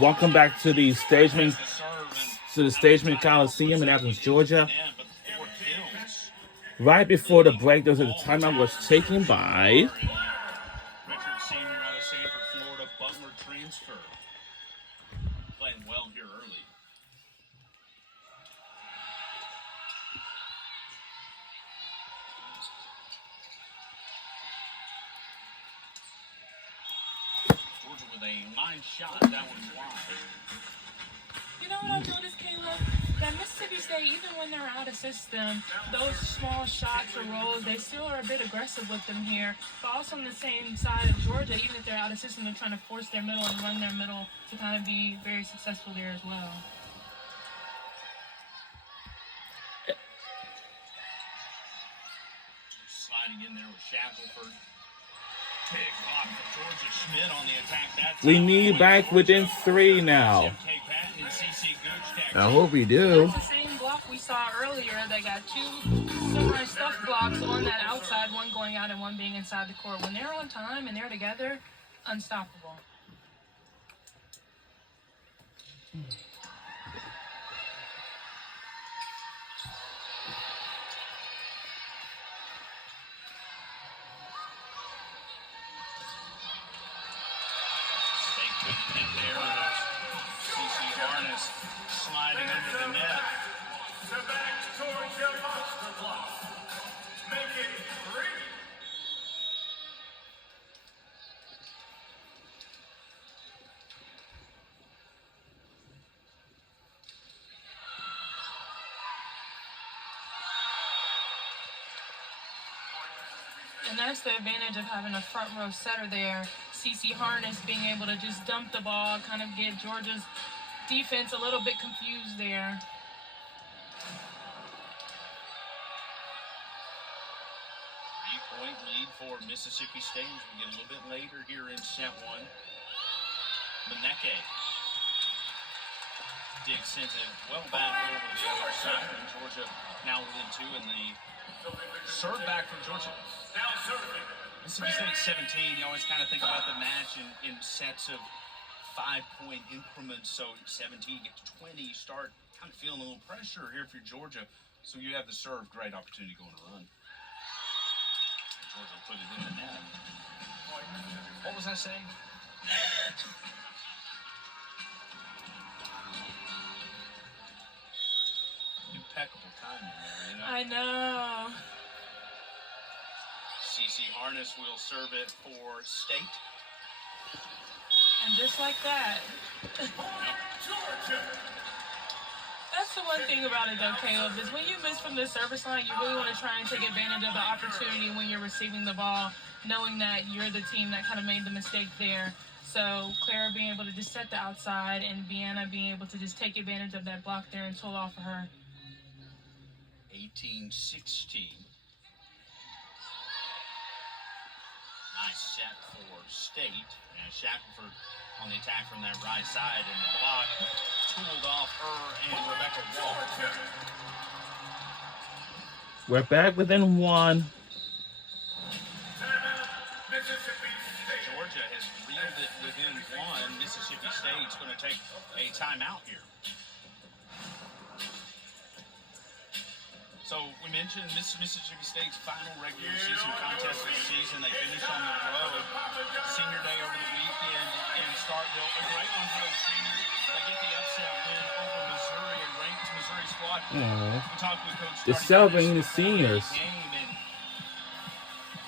Welcome back to the Stageman Coliseum in Athens, Georgia. Right before the break, there was a timeout was taken by Richard Senior out of Sanford, Florida, Butler transfer. Playing well here early. Georgia with a line shot. That one's wide. You know what I've noticed, Caleb? That Mississippi State, even when they're out of system, those small shots or rolls, they still are a bit aggressive with them here. But also on the same side of Georgia, even if they're out of system, they're trying to force their middle and run their middle to kind of be very successful there as well. Sliding in there with Shackelford. Big block for Georgia. Schmidt on the attack. That's we need back within 3 now. I hope we do. That's the same block we saw earlier. They got 2 semi-stuffed blocks on that outside, one going out and one being inside the court. When they're on time and they're together, unstoppable. CC Harness sliding under the net. So back towards the monster block. Make it 3. And that's the advantage of having a front row setter there. CC Harness being able to just dump the ball, kind of get Georgia's defense a little bit confused there. 3-point lead for Mississippi State as we get a little bit later here in set 1. Maneke digs into well back over the other side, and Georgia now within 2, and the serve back from Georgia. Mississippi State 17. You always kind of think about the match in sets of 5-point increments. So 17, you get to 20, you start kind of feeling a little pressure here for Georgia. So you have the serve, great opportunity going to run. And Georgia will put it in the net. What was I saying? Impeccable timing there, you know? I know. CC Harness will serve it for State. And just like that. That's the one thing about it, though, Caleb, is when you miss from the service line, you really want to try and take advantage of the opportunity when you're receiving the ball, knowing that you're the team that kind of made the mistake there. So Clara being able to just set the outside and Deanna being able to just take advantage of that block there and tool off of her. 18-16. Nice set for State. And Shackelford on the attack from that right side, and the block tooled off her and Rebecca Wall. We're back within 1. Georgia has reeled it within 1. Mississippi State's going to take a timeout here. So we mentioned Mississippi State's final regular season contest of the season. They finished on the road. Senior Day over the weekend in Starkville. A great one for the seniors. They get the upset win over Missouri, a ranked Missouri squad. We talked with Coach They're celebrating the seniors. And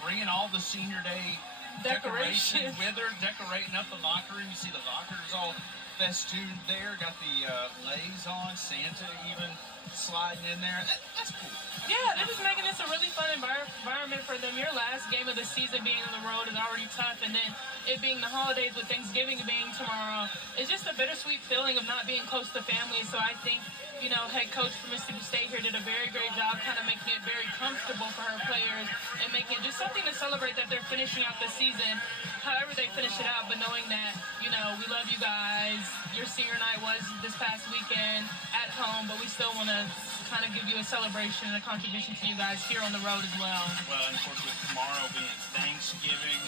bringing all the Senior Day decoration with her, decorating up the locker room. You see the lockers all festooned there. Got the leis on. Santa even sliding in there. That's cool. Yeah, they're just making this a really fun environment for them. Your last game of the season being on the road is already tough, and then it being the holidays with Thanksgiving being tomorrow, it's just a bittersweet feeling of not being close to family. So I think, you know, head coach for Mississippi State here did a very great job kind of making it very comfortable for her players and making it just something to celebrate that they're finishing out the season, however they finish it out, but knowing that, you know, we love you guys. Your senior night was this past weekend at home, but we still want to kind of give you a celebration and a contribution to you guys here on the road as well. Well, and of course with tomorrow being Thanksgiving,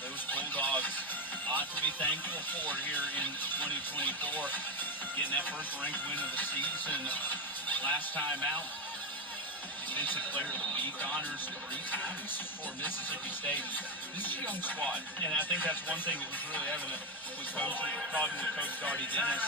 those Bulldogs ought to be thankful for here in 2024. Getting that first ranked win of the season last time out. Defensive Player of the Week honors 3 times for Mississippi State. This is a young squad, and I think that's one thing that was really evident with talking with Coach Darty Dennis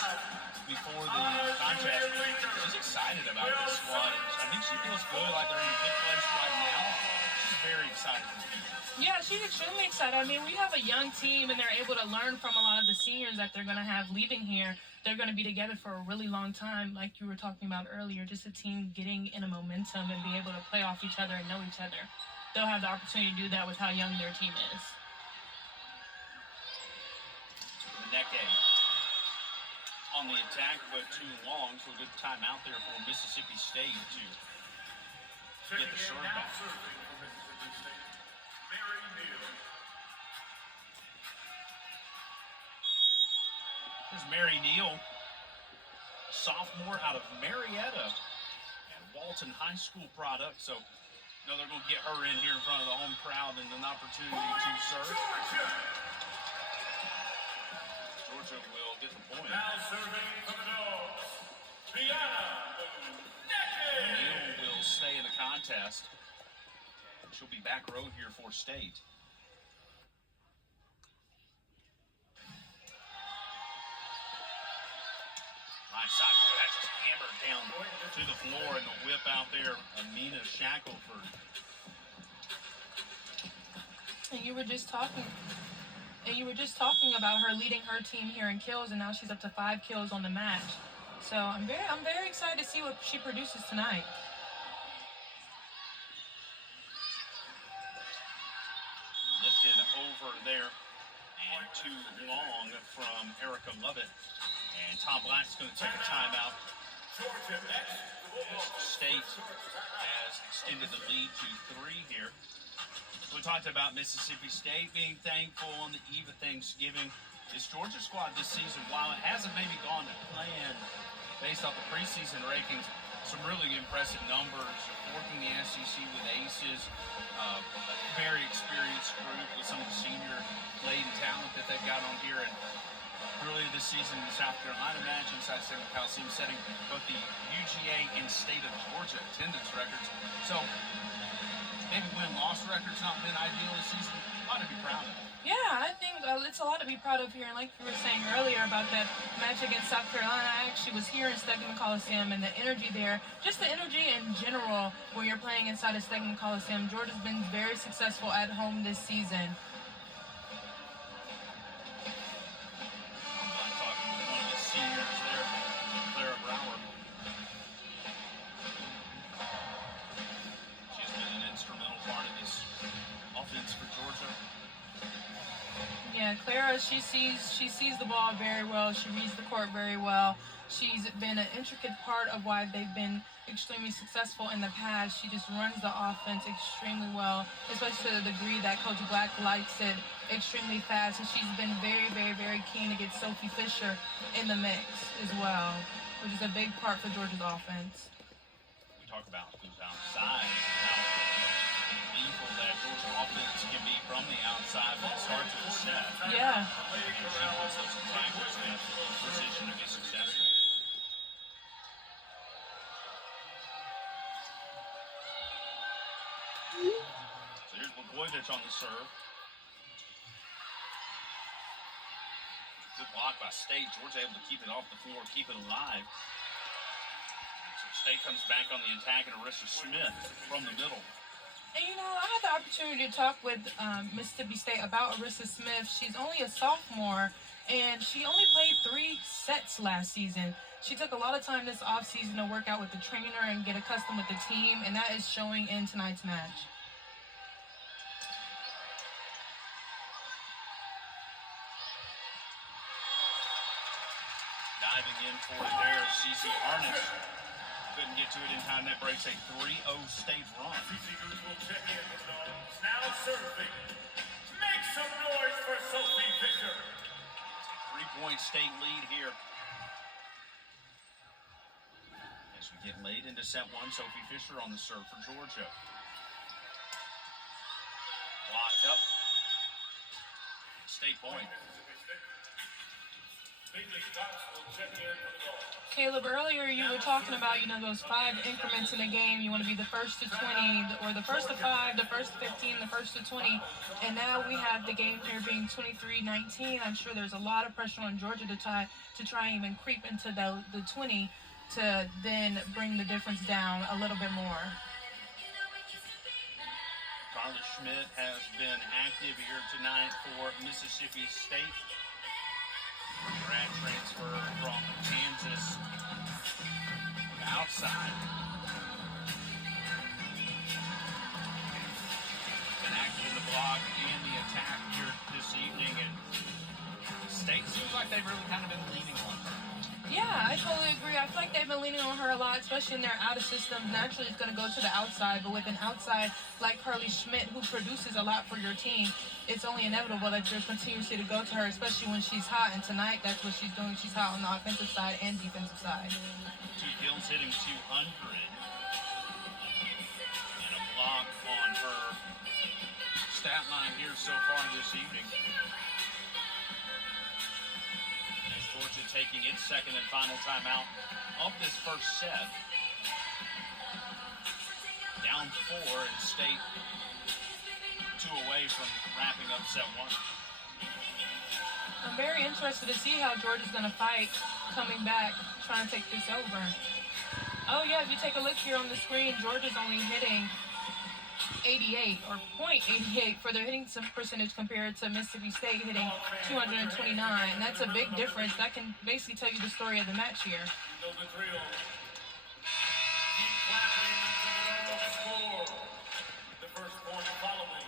before the contest. She's excited about this squad. I think she feels good, like they're in a good place right now. She's very excited for the future. Yeah, she's extremely excited. I mean, we have a young team, and they're able to learn from a lot of the seniors that they're going to have leaving here. They're going to be together for a really long time, like you were talking about earlier, just a team getting in a momentum and be able to play off each other and know each other. They'll have the opportunity to do that with how young their team is. Maneke on the attack, but too long, so a good timeout there for Mississippi State to get the serve back. There's Mary Neal, sophomore out of Marietta and Walton High School product. So, they're going to get her in here in front of the home crowd and an opportunity to serve. Georgia will get the point. Now serving for the Dogs, Bianna Maneke. Neal will stay in the contest. She'll be back row here for State. Nice side. That's just hammered down to the floor, and the whip out there, Amina Shackelford. And you were just talking about her leading her team here in kills, and now she's up to 5 kills on the match. So I'm very excited to see what she produces tonight. Lifted over there and too long from Erica Lovett. And Tom Black's going to take a timeout. As State has extended the lead to 3 here. We talked about Mississippi State being thankful on the eve of Thanksgiving. This Georgia squad this season, while it hasn't maybe gone to plan based off the preseason rankings, some really impressive numbers. Working the SEC with aces, a very experienced group with some of the senior laden talent that they've got on here. And earlier this season, the South Carolina match inside Stadium Coliseum, setting both the UGA and state of Georgia attendance records. So maybe win-loss record's not been ideal this season. A lot to be proud of. Yeah, I think it's a lot to be proud of here. And like you were saying earlier about that match against South Carolina, I actually was here in Stegeman Coliseum, and the energy there, just the energy in general when you're playing inside of Stegeman Coliseum. Georgia's been very successful at home this season. Yeah, Clara, she sees the ball very well. She reads the court very well. She's been an intricate part of why they've been extremely successful in the past. She just runs the offense extremely well, especially to the degree that Coach Black likes it extremely fast. And she's been very, very, very keen to get Sophie Fisher in the mix as well, which is a big part for Georgia's offense. We talk about who's outside, how lethal that Georgia offense can be from the outside when it starts with a set. Yeah. She wants those tackles in position to be successful. So here's Blagojevich on the serve. Good block by State. Georgia able to keep it off the floor, keep it alive. So State comes back on the attack, and Arissa Smith from the middle. And you know, I had the opportunity to talk with Mississippi State about Arissa Smith. She's only a sophomore, and she only played 3 sets last season. She took a lot of time this offseason to work out with the trainer and get accustomed with the team, and that is showing in tonight's match. Diving in for it there, Cece Harness. Couldn't get to it in time. That breaks a 3-0 State run. CC Gooch will check in for the Dogs. Now serving. Make some noise for Sophie Fisher. It's a 3-point State lead here. As we get late into set 1, Sophie Fisher on the serve for Georgia. Blocked up. State point. Bingley Cox will check in for the Dogs. Caleb, earlier you were talking about, those 5 increments in a game. You want to be the first to 20, or the first to 5, the first to 15, the first to 20. And now we have the game here being 23-19. I'm sure there's a lot of pressure on Georgia to try and even creep into the 20 to then bring the difference down a little bit more. Carly Schmidt has been active here tonight for Mississippi State. Grad transfer from Kansas. Outside. Been active in the block and the attack here this evening, and State seems like they've really kind of been leaning on her. Yeah, I totally agree. I feel like they've been leaning on her a lot, especially in their out of system. Naturally, it's going to go to the outside, but with an outside like Carly Schmidt, who produces a lot for your team, it's only inevitable that you're continuously to go to her, especially when she's hot. And tonight, that's what she's doing. She's hot on the offensive side and defensive side. T. Gills hitting 200. And a block on her stat line here so far this evening. As Georgia taking its second and final timeout of this first set. Down 4 and State 2 away from wrapping up set 1. I'm very interested to see how Georgia's going to fight coming back, trying to take this over. Oh, yeah, if you take a look here on the screen, Georgia's only hitting 88 or .88 for their hitting percentage compared to Mississippi State hitting 229. That's a big difference. That can basically tell you the story of the match here. You know the drill. Keep clapping until the score. The first point following.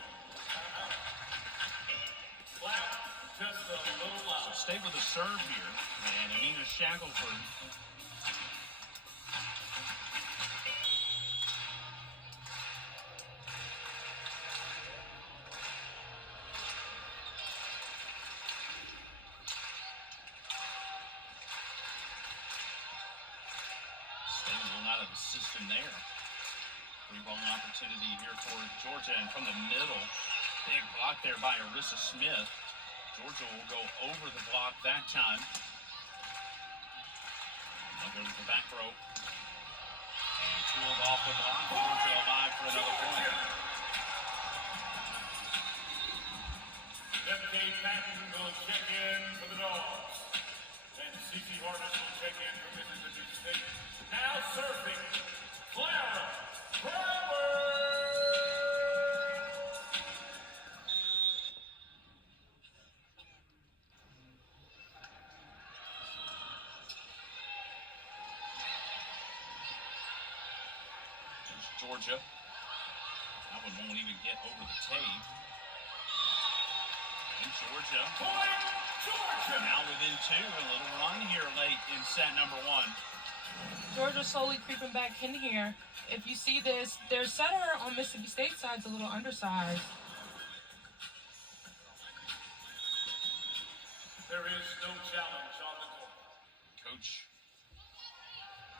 Clap just a little loud. Stay with the serve here. And Amina Shackelford. Staying a little out of the system there. Three-ball opportunity here for Georgia, and from the middle, big block there by Arissa Smith. Georgia will go over the block that time. They'll go to the back row. And pulled off the block. Georgia alive for another point. FK Patton will check in for the Dogs. And CC Harness will check in for Mississippi State. Now serving, Clara Brower. There's Georgia. That one won't even get over the tape. And Georgia Point, Georgia. now within 2. A little run here late in set number 1. Georgia slowly creeping back in here. If you see this, their setter on Mississippi State side's a little undersized. There is no challenge on the court. Coach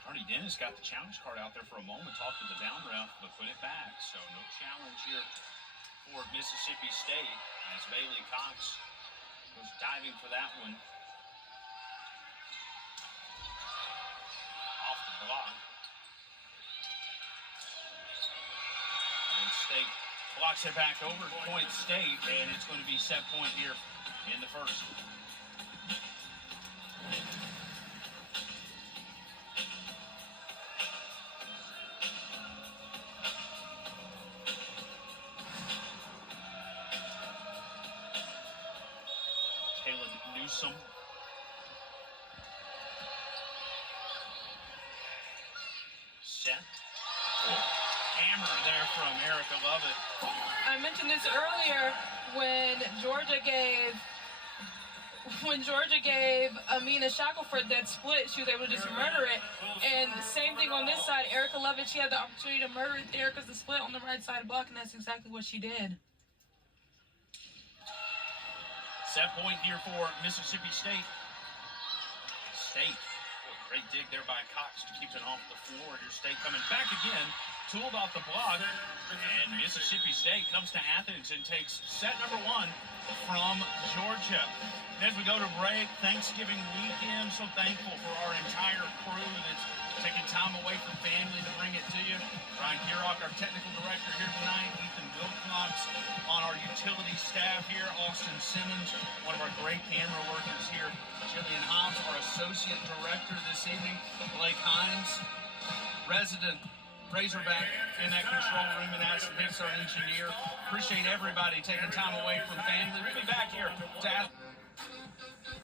Arnie Dennis got the challenge card out there for a moment, talked to the down ref, but put it back. So no challenge here for Mississippi State as Bailey Cox was diving for that one. Off the block. And State blocks it back over to Point State, and it's going to be set point here in the first. Taylor Newsome. Set. Hammer there from Erica Lovett. I mentioned this earlier when Georgia gave Amina Shackelford that split, she was able to just murder it. And the same thing on this side, Erica Lovett, she had the opportunity to murder it there because the split on the right side of the block, and that's exactly what she did. Set point here for Mississippi State. State. Great dig there by Cox to keep it off the floor. Here's State coming back again. tooled off the block. And Mississippi State comes to Athens and takes set number 1 from Georgia. And as we go to break, Thanksgiving weekend, so thankful for our entire crew that's taking time away from family to bring it to you. Ryan Kierock, our technical director here tonight. Ethan Wilcox on our utility staff here. Austin Simmons, one of our great camera workers here. Jillian Hobbs, our associate director this evening. Blake Hines, resident Razorback in that control room, and Addison Hicks, our engineer. Appreciate everybody taking time away from family. We'll be back here to